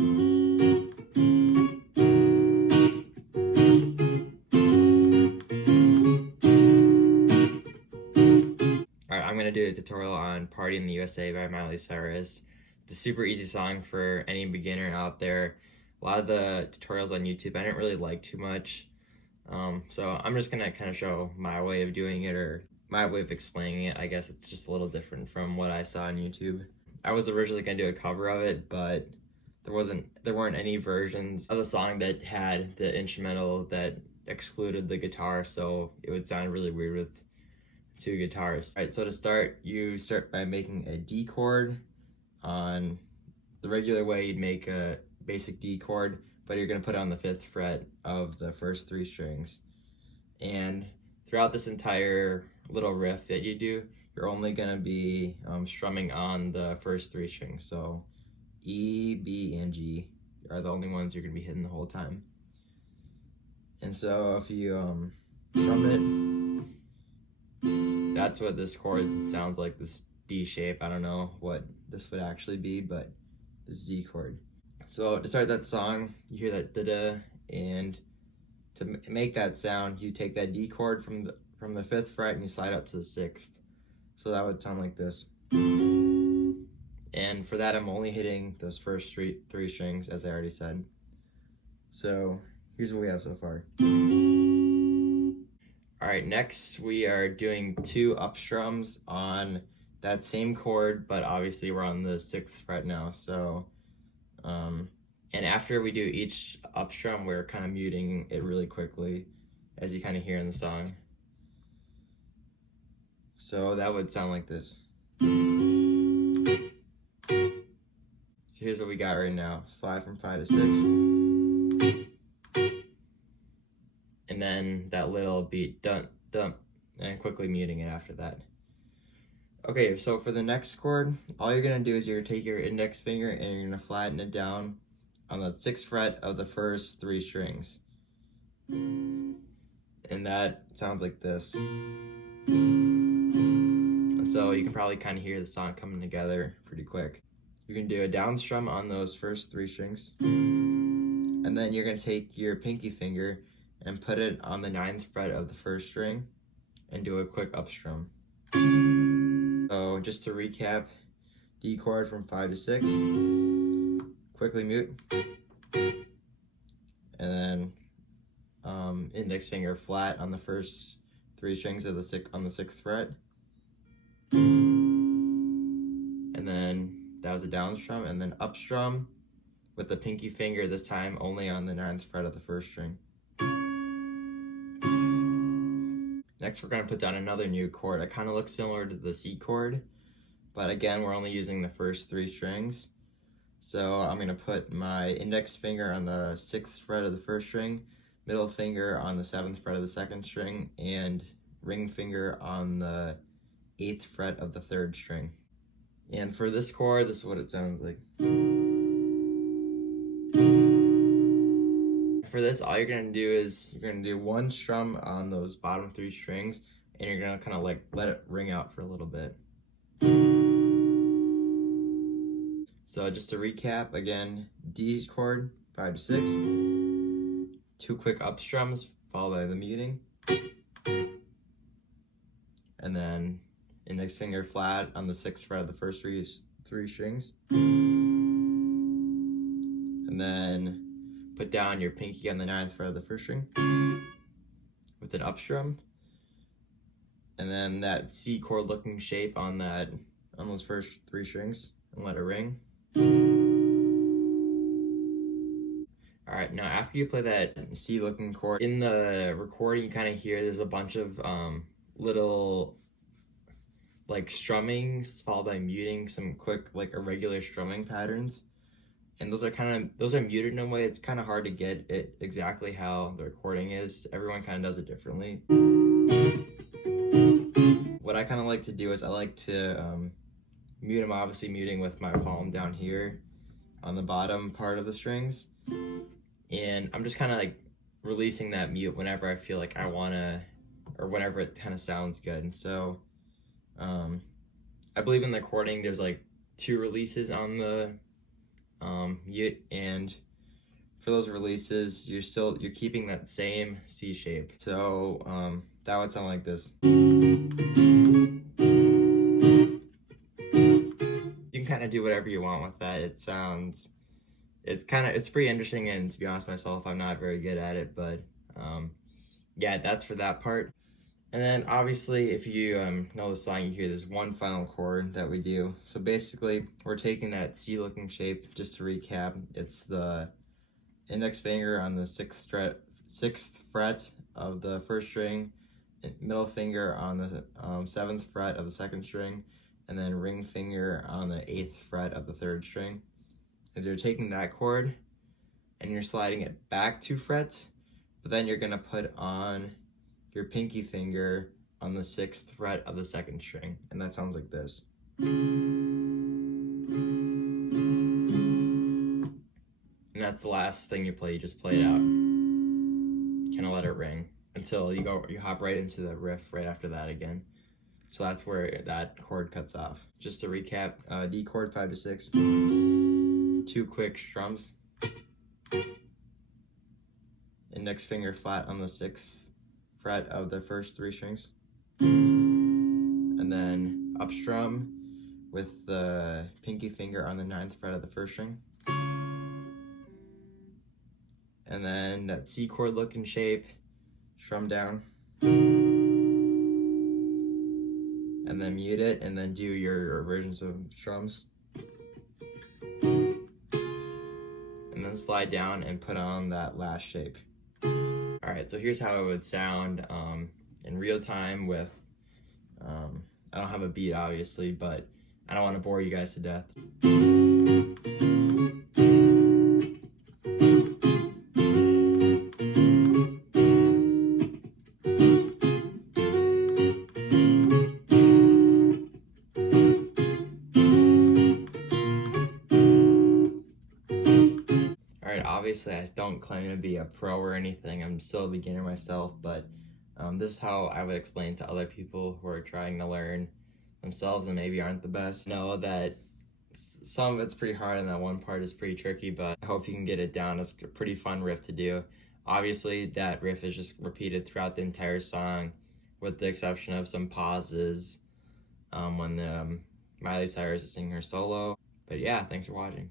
Alright, I'm gonna do a tutorial on Party in the USA by Miley Cyrus. It's a super easy song for any beginner out there. A lot of the tutorials on YouTube I didn't really like too much. So I'm just gonna kind of show my way of doing it, or my way of explaining it. I guess it's just a little different from what I saw on YouTube. I was originally gonna do a cover of it, but there weren't any versions of the song that had the instrumental that excluded the guitar, so it would sound really weird with two guitars. All right, so to start, you start by making a D chord on the regular way you'd make a basic D chord, but you're gonna put it on the 5th fret of the first 3 strings. And throughout this entire little riff that you do, you're only gonna be strumming on the first 3 strings. So E, B, and G are the only ones you're gonna be hitting the whole time. And so if you strum it, that's what this chord sounds like, this D shape. I don't know what this would actually be, but this D chord. So to start that song, you hear that da-da, and to make that sound, you take that D chord from the 5th fret and you slide up to the 6th. So that would sound like this. And for that, I'm only hitting those first three strings, as I already said. So here's what we have so far. All right, next we are doing 2 up strums on that same chord, but obviously we're on the 6th fret now. So, and after we do each up strum, we're kind of muting it really quickly, as you kind of hear in the song. So that would sound like this. So here's what we got right now. Slide from 5 to 6. And then that little beat, dun, dun, and quickly muting it after that. Okay, so for the next chord, all you're gonna do is you're gonna take your index finger and you're gonna flatten it down on the 6th fret of the first 3 strings. And that sounds like this. So you can probably kind of hear the song coming together pretty quick. You can do a down strum on those first 3 strings. And then you're gonna take your pinky finger and put it on the 9th fret of the first string and do a quick up strum. So just to recap, D chord from 5 to 6, quickly mute, and then index finger flat on the first 3 strings of on the 6th fret, and then that was a down strum, and then up strum with the pinky finger, this time only on the 9th fret of the first string. Next, we're going to put down another new chord. It kind of looks similar to the C chord, but again, we're only using the first 3 strings. So I'm going to put my index finger on the 6th fret of the first string, middle finger on the 7th fret of the 2nd string, and ring finger on the 8th fret of the 3rd string. And for this chord, this is what it sounds like. For this, all you're gonna do is you're gonna do 1 strum on those bottom 3 strings, and you're gonna kind of like let it ring out for a little bit. So just to recap again, D chord, 5 to 6, 2 quick up strums followed by the muting, and then index finger flat on the 6th fret of the first 3 strings, and then put down your pinky on the 9th fret of the first string with an up strum, and then that C chord looking shape on those first 3 strings, and let it ring. Alright, now after you play that C looking chord, in the recording you kind of hear there's a bunch of little like strummings followed by muting, some quick like irregular strumming patterns. And those are muted in a way. It's kind of hard to get it exactly how the recording is. Everyone kind of does it differently. What I kind of like to do is I like to mute them, obviously muting with my palm down here on the bottom part of the strings. And I'm just kind of like releasing that mute whenever I feel like I want to, or whenever it kind of sounds good. And so I believe in the recording there's like 2 releases on the mute, and for those releases, you're keeping that same C shape. So that would sound like this. You can kind of do whatever you want with that. It's pretty interesting, and to be honest myself, I'm not very good at it, but yeah, that's for that part. And then obviously, if you know the song, you hear this one final chord that we do. So basically, we're taking that C-looking shape. Just to recap, it's the index finger on the sixth fret of the first string, middle finger on the 7th fret of the 2nd string, and then ring finger on the 8th fret of the 3rd string. As you're taking that chord and you're sliding it back 2 frets, but then you're gonna put on your pinky finger on the 6th fret of the 2nd string, and that sounds like this. And that's the last thing you play. You just play it out. Kind of let it ring until you hop right into the riff right after that again. So that's where that chord cuts off. Just to recap, D chord 5 to 6, 2 quick strums, index finger flat on the 6th fret of the first 3 strings, and then up strum with the pinky finger on the 9th fret of the 1st string, and then that C chord looking shape, strum down, and then mute it, and then do your versions of strums, and then slide down and put on that last shape. Alright, so here's how it would sound in real time with, I don't have a beat obviously, but I don't want to bore you guys to death. Alright, obviously I don't claim to be a pro or anything. I'm still a beginner myself, but this is how I would explain to other people who are trying to learn themselves and maybe aren't the best. Know that some of it's pretty hard and that one part is pretty tricky, but I hope you can get it down. It's a pretty fun riff to do. Obviously, that riff is just repeated throughout the entire song, with the exception of some pauses when Miley Cyrus is singing her solo. But yeah, thanks for watching.